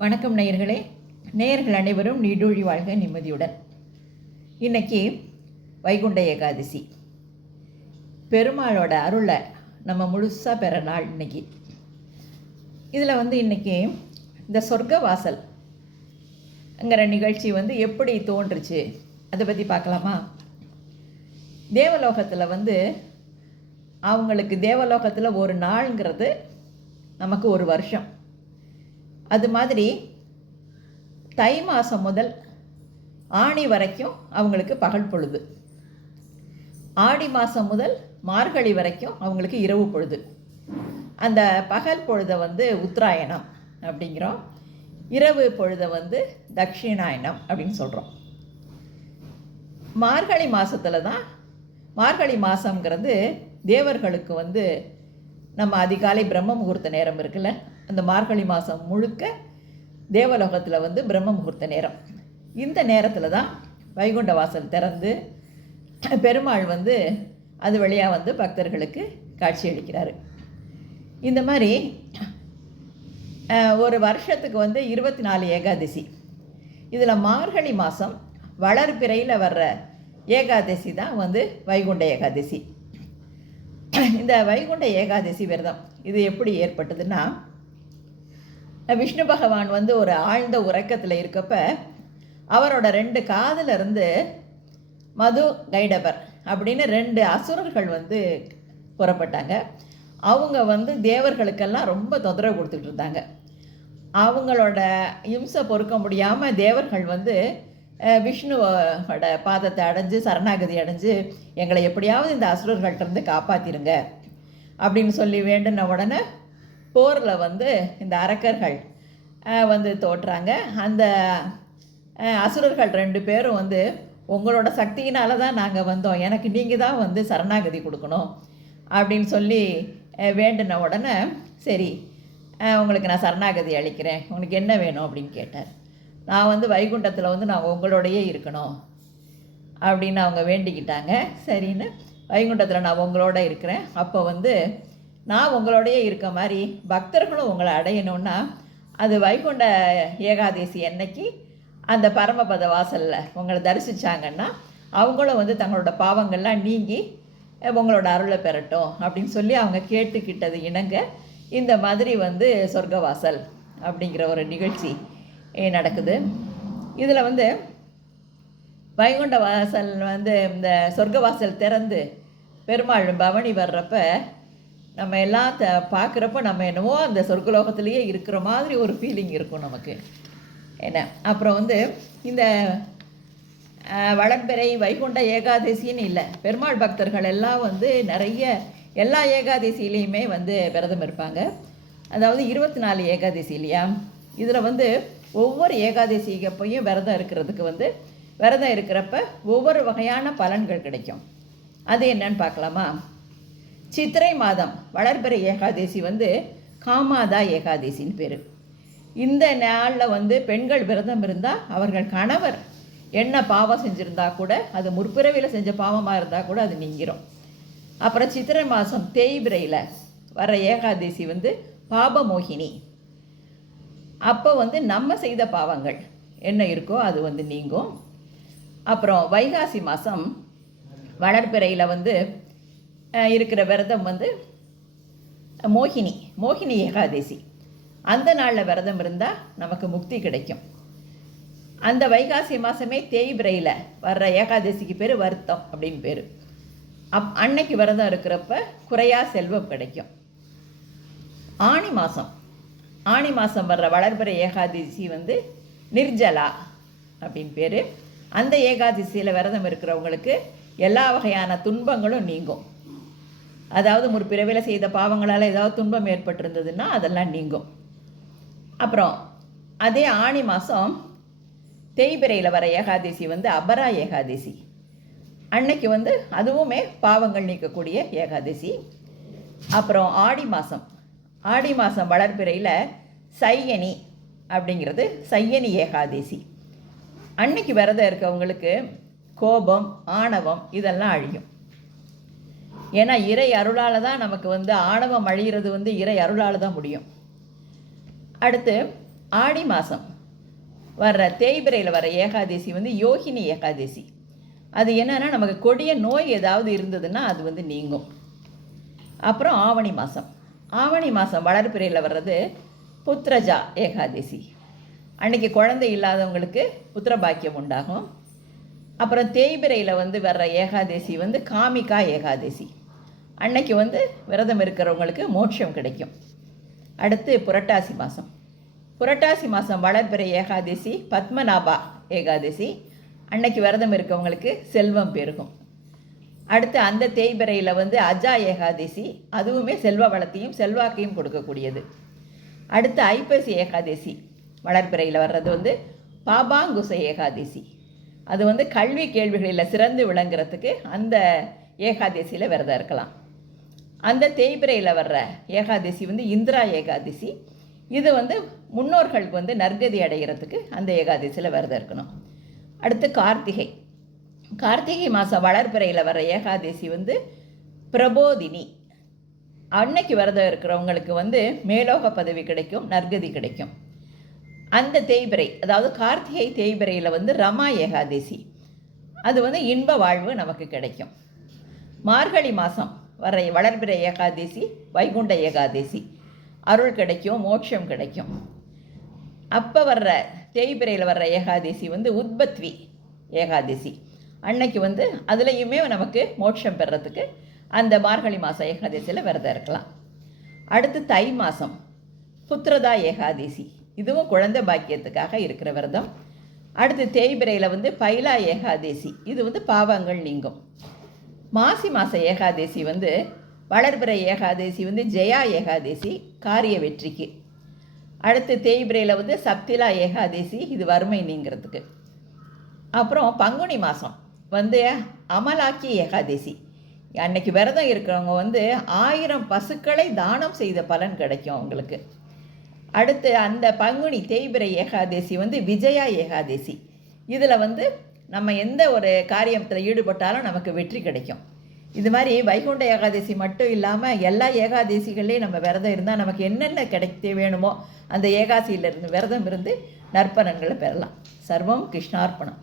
வணக்கம் நேயர்களே. நேயர்கள் அனைவரும் நீடூழி வாழ்க நிம்மதியுடன். இன்றைக்கி வைகுண்ட ஏகாதசி. பெருமாளோட அருளை நம்ம முழுசாக பெற நாள் இன்றைக்கி. இதில் இன்றைக்கி இந்த சொர்க்க வாசல்ங்கிற நிகழ்ச்சி எப்படி தோன்றுச்சு அதை பற்றி பார்க்கலாமா? தேவலோகத்தில் அவங்களுக்கு தேவலோகத்தில் ஒரு நாளுங்கிறது நமக்கு ஒரு வருஷம். அது மாதிரி தை மாதம் முதல் ஆணி வரைக்கும் அவங்களுக்கு பகல் பொழுது, ஆடி மாதம் முதல் மார்கழி வரைக்கும் அவங்களுக்கு இரவு பொழுது. அந்த பகல் பொழுதை உத்தராயணம் அப்படிங்கிறோம், இரவு பொழுதை தட்சிணாயனம் அப்படின்னு சொல்கிறோம். மார்கழி மாதத்தில் தான், மார்கழி மாதங்கிறது தேவர்களுக்கு நம்ம அதிகாலை பிரம்ம முகூர்த்த நேரம் இருக்குல்ல, அந்த மார்கழி மாதம் முழுக்க தேவலோகத்தில் பிரம்ம முகூர்த்த நேரம். இந்த நேரத்தில் தான் வைகுண்ட வாசல் திறந்து பெருமாள் அது வழியாக பக்தர்களுக்கு காட்சி அளிக்கிறார். இந்த மாதிரி ஒரு வருஷத்துக்கு 24 ஏகாதசி. இதில் மார்கழி மாதம் வளர்பிறையில் வர்ற ஏகாதசி தான் வைகுண்ட ஏகாதசி. இந்த வைகுண்ட ஏகாதசி விரதம் இது எப்படி ஏற்பட்டதுன்னா, விஷ்ணு பகவான் ஒரு ஆழ்ந்த உறக்கத்தில் இருக்கப்ப அவரோட 2 காதில் இருந்து மது கைடபர் அப்படின்னு 2 அசுரர்கள் புறப்பட்டாங்க. அவங்க தேவர்களுக்கெல்லாம் ரொம்ப தொந்தரவு கொடுத்துட்டு இருந்தாங்க. அவங்களோட இம்சை பொறுக்க முடியாமல் தேவர்கள் விஷ்ணுவோட பாதத்தை அடைஞ்சு சரணாகதி அடைஞ்சு எங்களை எப்படியாவது இந்த அசுரர்கள்ட்டேருந்து காப்பாற்றிருங்க அப்படின்னு சொல்லி வேண்டின உடனே போரில் இந்த அரக்கர்கள் தோற்றாங்க. அந்த அசுரர்கள் 2 பேரும் உங்களோட சக்தியினால தான் நாங்கள் வந்தோம், எனக்கு நீங்கள் தான் சரணாகதி கொடுக்கணும் அப்படின்னு சொல்லி வேண்டின உடனே சரி உங்களுக்கு நான் சரணாகதி அளிக்கிறேன், உனக்கு என்ன வேணும் அப்படின்னு கேட்டார். நான் வைகுண்டத்தில் நான் உங்களோடையே இருக்கணும் அப்படின்னு அவங்க வேண்டிக்கிட்டாங்க. சரின்னு வைகுண்டத்தில் நான் உங்களோட இருக்கிறேன், அப்போ நான் உங்களோடையே இருக்க மாதிரி பக்தர்களும் உங்களை அடையணுன்னா அது வைகுண்ட ஏகாதசி அன்னைக்கு அந்த பரமபத வாசலில் உங்களை தரிசித்தாங்கன்னா அவங்களும் தங்களோட பாவங்கள்லாம் நீங்கி உங்களோட அருளை பெறட்டும் அப்படின்னு சொல்லி அவங்க கேட்டுக்கிட்டது இணங்க இந்த மாதிரி சொர்க்கவாசல் அப்படிங்கிற ஒரு நிகழ்ச்சி நடக்குது. இதில் வைகுண்ட வாசல் இந்த சொர்க்கவாசல் திறந்து பெருமாள் பவனி வர்றப்ப நம்ம எல்லாம் பார்க்குறப்ப நம்ம என்னவோ அந்த சொர்க்கலோகத்திலேயே இருக்கிற மாதிரி ஒரு ஃபீலிங் இருக்கும் நமக்கு. என்ன அப்புறம் இந்த வளர்பிறை வைகுண்ட ஏகாதசின்னு இல்லை, பெருமாள் பக்தர்கள் எல்லாம் நிறைய எல்லா ஏகாதசியிலையுமே விரதம் இருப்பாங்க. அதாவது 24 ஏகாதசி இல்லையா, இதில் ஒவ்வொரு ஏகாதசிக்கப்பையும் விரதம் இருக்கிறதுக்கு விரதம் இருக்கிறப்ப ஒவ்வொரு வகையான பலன்கள் கிடைக்கும். அது என்னன்னு பார்க்கலாமா? சித்திரை மாதம் வளர்பிறை ஏகாதசி காமாதா ஏகாதசின்னு பேர். இந்த நாளில் பெண்கள் விரதம் இருந்தால் அவர்கள் கணவர் என்ன பாவம் செஞ்சுருந்தா கூட, அது முற்பிறவியில் செஞ்ச பாவமாக இருந்தால் கூட அது நீங்கிரும். அப்புறம் சித்திரை மாதம் தேய்பிரையில் வர ஏகாதசி பாபமோகினி. அப்போ நம்ம செய்த பாவங்கள் என்ன இருக்கோ அது நீங்கும். அப்புறம் வைகாசி மாதம் வளர்பிறையில் இருக்கிற விரதம் மோகினி ஏகாதசி. அந்த நாளில் விரதம் இருந்தால் நமக்கு முக்தி கிடைக்கும். அந்த வைகாசி மாதமே தேய்பிரையில் வர்ற ஏகாதசிக்கு பேர் வருத்தம் அப்படின்னு பேர். அன்னைக்கு விரதம் இருக்கிறப்ப குறையா செல்வம் கிடைக்கும். ஆணி மாதம் வர்ற வளர்பிறை ஏகாதசி நிர்ஜலா அப்படின்னு பேர். அந்த ஏகாதசியில் விரதம் இருக்கிறவங்களுக்கு எல்லா வகையான துன்பங்களும் நீங்கும். அதாவது முற்பிறவியில் செய்த பாவங்களால் ஏதாவது துன்பம் ஏற்பட்டிருந்ததுன்னா அதெல்லாம் நீங்கும். அப்புறம் அதே ஆணி மாதம் தேய்பிரையில் வர ஏகாதசி அபரா ஏகாதசி. அன்னைக்கு அதுவுமே பாவங்கள் நீக்கக்கூடிய ஏகாதசி. அப்புறம் ஆடி மாதம் வளர்பிறையில் சையனி அப்படிங்கிறது சையனி ஏகாதசி. அன்னைக்கு விரதம் இருக்கவங்களுக்கு கோபம் ஆணவம் இதெல்லாம் அழியும். ஏன்னா இறை அருளால் தான் நமக்கு ஆணவம் அழிகிறது இறை அருளால் தான் முடியும். அடுத்து ஆடி மாதம் வர்ற தேய்பிரையில் வர ஏகாதசி வந்து யோகினி ஏகாதசி. அது என்னென்னா நமக்கு கொடிய நோய் ஏதாவது இருந்ததுன்னா அது வந்து நீங்கும். அப்புறம் ஆவணி மாதம் வளர்பிறையில் வர்றது புத்திரஜா ஏகாதசி. அன்றைக்கி குழந்தை இல்லாதவங்களுக்கு புத்திர பாக்கியம் உண்டாகும். அப்புறம் தேய்பிரையில் வந்து வர்ற ஏகாதசி வந்து காமிகா ஏகாதசி. அன்னைக்கு வந்து விரதம் இருக்கிறவங்களுக்கு மோட்சம் கிடைக்கும். அடுத்து புரட்டாசி மாதம் வளர்பிறை ஏகாதசி பத்மநாபா ஏகாதசி. அன்னைக்கு விரதம் இருக்கவங்களுக்கு செல்வம் பெருகும். அடுத்து அந்த தேய்பிரையில் வந்து அஜா ஏகாதசி, அதுவுமே செல்வ வளத்தையும் செல்வாக்கையும் கொடுக்கக்கூடியது. அடுத்து ஐப்பசி ஏகாதசி வளர்பிறையில் வர்றது வந்து பாபாங்குச ஏகாதசி. அது வந்து கல்வி கேள்விகளில் சிறந்து விளங்குறதுக்கு அந்த ஏகாதசியில் விரதம் இருக்கலாம். அந்த தேய்பிரையில் வர்ற ஏகாதசி வந்து இந்திரா ஏகாதசி. இது வந்து முன்னோர்களுக்கு வந்து நற்கதி அடைகிறதுக்கு அந்த ஏகாதசியில் விரதம் இருக்கணும். அடுத்து கார்த்திகை மாதம் வளர்பிறையில் வர்ற ஏகாதசி வந்து பிரபோதினி. அன்னைக்கு விரதம் இருக்கிறவங்களுக்கு வந்து மேலோக பதவி கிடைக்கும், நற்கதி கிடைக்கும். அந்த தேய்பிரை, அதாவது கார்த்திகை தேய்பிரையில் வந்து ரமா ஏகாதசி. அது வந்து இன்ப வாழ்வு நமக்கு கிடைக்கும். மார்கழி மாதம் வர வளர்பிறை ஏகாதசி வைகுண்ட ஏகாதசி. அருள் கிடைக்கும், மோட்சம் கிடைக்கும். அப்போ வர்ற தேய்பிரையில் வர்ற ஏகாதசி வந்து உத்பத்வி ஏகாதசி. அன்னைக்கு வந்து அதுலேயுமே நமக்கு மோட்சம் பெறத்துக்கு அந்த மார்கழி மாதம் ஏகாதசியில் விரதம் இருக்கலாம். அடுத்து தை மாதம் புத்திரதா ஏகாதசி. இதுவும் குழந்தை பாக்கியத்துக்காக இருக்கிற விரதம். அடுத்து தேய்பிரையில் வந்து பைலா ஏகாதசி. இது வந்து பாவங்கள் நீங்கும். மாசி மாத ஏகாதசி வந்து வளர்பிறை ஏகாதசி வந்து ஜெயா ஏகாதசி, காரிய வெற்றிக்கு. அடுத்து தேய்பிரையில் வந்து சப்திலா ஏகாதசி, இது வறுமை நீங்கிறதுக்கு. அப்புறம் பங்குனி மாதம் வந்து அமலாக்கி ஏகாதசி. அன்னைக்கு விரதம் இருக்கிறவங்க வந்து 1000 பசுக்களை தானம் செய்த பலன் கிடைக்கும் அவங்களுக்கு. அடுத்து அந்த பங்குனி தேய்பிரை ஏகாதசி வந்து விஜயா ஏகாதசி. இதில் வந்து நம்ம எந்த ஒரு காரியத்தில் ஈடுபட்டாலும் நமக்கு வெற்றி கிடைக்கும். இது மாதிரி வைகுண்ட ஏகாதசி மட்டும் இல்லாமல் எல்லா ஏகாதசிகள்லேயும் நம்ம விரதம் இருந்தால் நமக்கு என்னென்ன கிடைக்க வேணுமோ அந்த ஏகாதசியிலிருந்து விரதம் இருந்து நற்பலன்களை பெறலாம். சர்வம் கிருஷ்ணார்ப்பணம்.